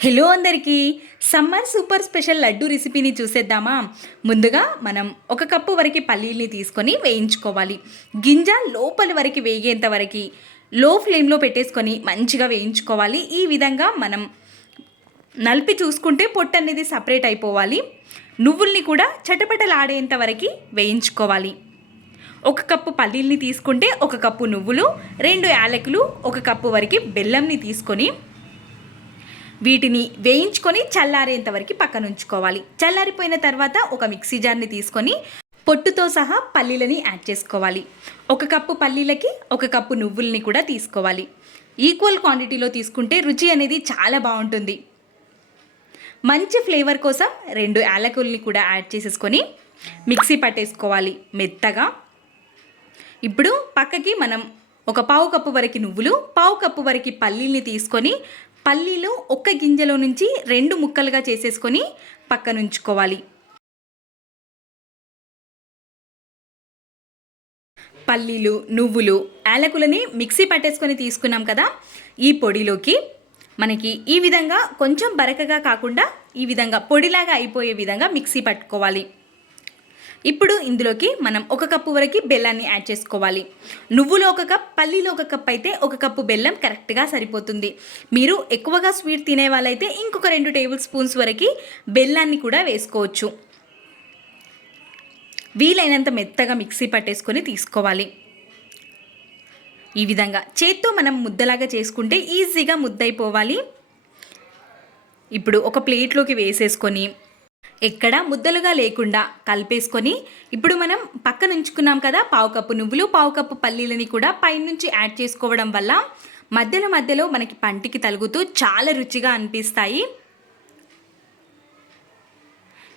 Hello అందరికీ summer super special laddu రెసిపీని చూసేద్దామా. ముందుగా మనం ఒక కప్పు వరకు పల్లీల్ని తీసుకొని వేయించుకోవాలి. గింజ లోపలి వరకు వేగేంత వరకు లో ఫ్లేమ్లో పెట్టేసుకొని మంచిగా వేయించుకోవాలి. ఈ విధంగా మనం నలిపి చూసుకుంటే పొట్టు అనేది సపరేట్ అయిపోవాలి. నువ్వుల్ని కూడా చటపటలాడేంత వరకు వేయించుకోవాలి. ఒక కప్పు పల్లీల్ని తీసుకుంటే ఒక కప్పు నువ్వులు, 2 యాలకులు, ఒక కప్పు వరకు బెల్లంని తీసుకొని వీటిని వేయించుకొని చల్లారేంత వరకు పక్కన ఉంచుకోవాలి. చల్లారిపోయిన తర్వాత ఒక మిక్సీ జార్ని తీసుకొని పొట్టుతో సహా పల్లీలని యాడ్ చేసుకోవాలి. ఒక కప్పు పల్లీలకి ఒక కప్పు నువ్వుల్ని కూడా తీసుకోవాలి. ఈక్వల్ క్వాంటిటీలో తీసుకుంటే రుచి అనేది చాలా బాగుంటుంది. మంచి ఫ్లేవర్ కోసం 2 యాలకుల్ని కూడా యాడ్ చేసేసుకొని మిక్సీ పట్టేసుకోవాలి మెత్తగా. ఇప్పుడు పక్కకి మనం ఒక పావు కప్పు వరకు నువ్వులు, పావు కప్పు వరకు పల్లీల్ని తీసుకొని పల్లీలు ఒక్క గింజలో నుంచి 2 ముక్కలుగా చేసేసుకొని పక్కన ఉంచుకోవాలి. పల్లీలు, నువ్వులు, యాలకులని మిక్సీ పట్టేసుకొని తీసుకున్నాం కదా, ఈ పొడిలోకి మనకి ఈ విధంగా కొంచెం బరకగా కాకుండా ఈ విధంగా పొడిలాగా అయిపోయే విధంగా మిక్సీ పట్టుకోవాలి. ఇప్పుడు ఇందులోకి మనం ఒక కప్పు వరకు బెల్లాన్ని యాడ్ చేసుకోవాలి. నువ్వులు ఒక కప్, పల్లీలు ఒక కప్ అయితే ఒక కప్పు బెల్లం కరెక్ట్గా సరిపోతుంది. మీరు ఎక్కువగా స్వీట్ తినే వాళ్ళైతే ఇంకొక 2 టేబుల్ స్పూన్స్ వరకు బెల్లాన్ని కూడా వేసుకోవచ్చు. వీలైనంత మెత్తగా మిక్సీ పట్టేసుకొని తీసుకోవాలి. ఈ విధంగా చేత్తో మనం ముద్దలాగా చేసుకుంటే ఈజీగా ముద్దయిపోవాలి. ఇప్పుడు ఒక ప్లేట్లోకి వేసేసుకొని ఎక్కడ ముద్దలుగా లేకుండా కలిపేసుకొని ఇప్పుడు మనం పక్కన ఉంచుకున్నాం కదా, పావు కప్పు నువ్వులు, పావు కప్పు పల్లీలని కూడా పైనుంచి యాడ్ చేసుకోవడం వల్ల మధ్యలో మధ్యలో మనకి పంటికి తగులుతూ చాలా రుచిగా అనిపిస్తాయి.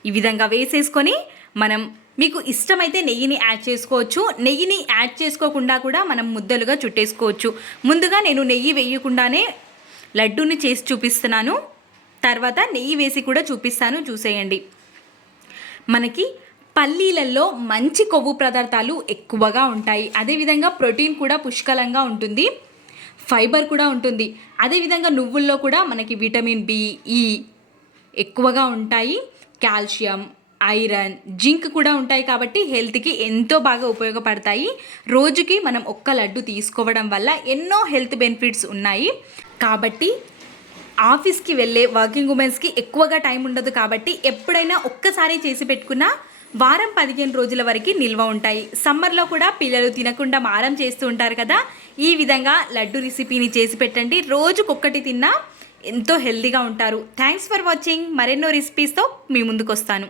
ఈ విధంగా వేసేసుకొని మనం మీకు ఇష్టమైతే నెయ్యిని యాడ్ చేసుకోవచ్చు. నెయ్యిని యాడ్ చేసుకోకుండా కూడా మనం ముద్దలుగా చుట్టేసుకోవచ్చు. ముందుగా నేను నెయ్యి వేయకుండానే లడ్డూని చేసి చూపిస్తున్నాను, తర్వాత నెయ్యి వేసి కూడా చూపిస్తాను, చూసేయండి. మనకి పల్లీలలో మంచి కొవ్వు పదార్థాలు ఎక్కువగా ఉంటాయి. అదేవిధంగా ప్రోటీన్ కూడా పుష్కలంగా ఉంటుంది, ఫైబర్ కూడా ఉంటుంది. అదేవిధంగా నువ్వుల్లో కూడా మనకి విటమిన్ బి, ఈ ఎక్కువగా ఉంటాయి. కాల్షియం, ఐరన్, జింక్ కూడా ఉంటాయి కాబట్టి హెల్త్కి ఎంతో బాగా ఉపయోగపడతాయి. రోజుకి మనం ఒక్క లడ్డు తీసుకోవడం వల్ల ఎన్నో హెల్త్ బెనిఫిట్స్ ఉన్నాయి. కాబట్టి ఆఫీస్కి వెళ్ళే వర్కింగ్ ఉమెన్స్కి ఎక్కువగా టైం ఉండదు కాబట్టి ఎప్పుడైనా ఒక్కసారి చేసి పెట్టుకున్న వారం 15 రోజుల వరకు నిల్వ ఉంటాయి. సమ్మర్లో కూడా పిల్లలు తినకుండా మారం చేస్తూ ఉంటారు కదా, ఈ విధంగా లడ్డు రెసిపీని చేసి పెట్టండి. రోజుకొక్కటి తిన్నా ఎంతో హెల్తీగా ఉంటారు. Thanks for watching. మరెన్నో రెసిపీస్తో మీ ముందుకు వస్తాను.